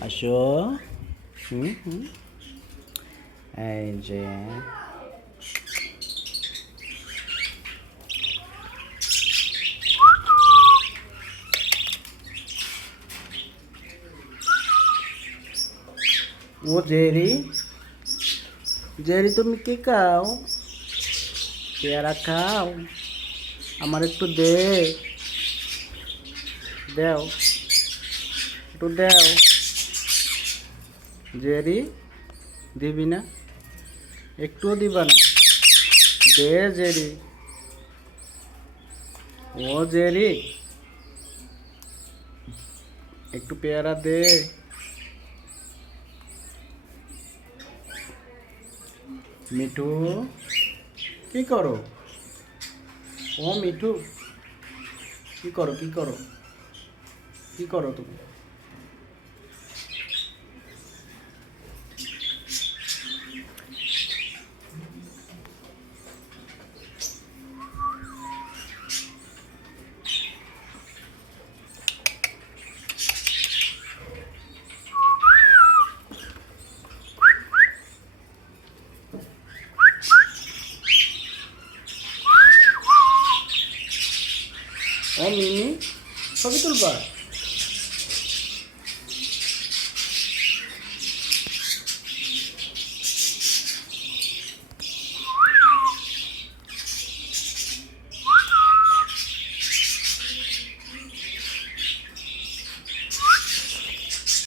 আসো হুম হুম এই যে ও জেরি জেরি তুমি কি খাও পেয়ারা খাও আমার একটু দে দেও একটু দেও জেরি, দিবি না? একটুও দিবা না? দে জেরি। ও জেরি। একটু পেয়ারা দে। মিঠু, কি করো? ও মিঠু, কি করো কি করো? কি করো তুমি? ও মিমি ছবি তুলবা?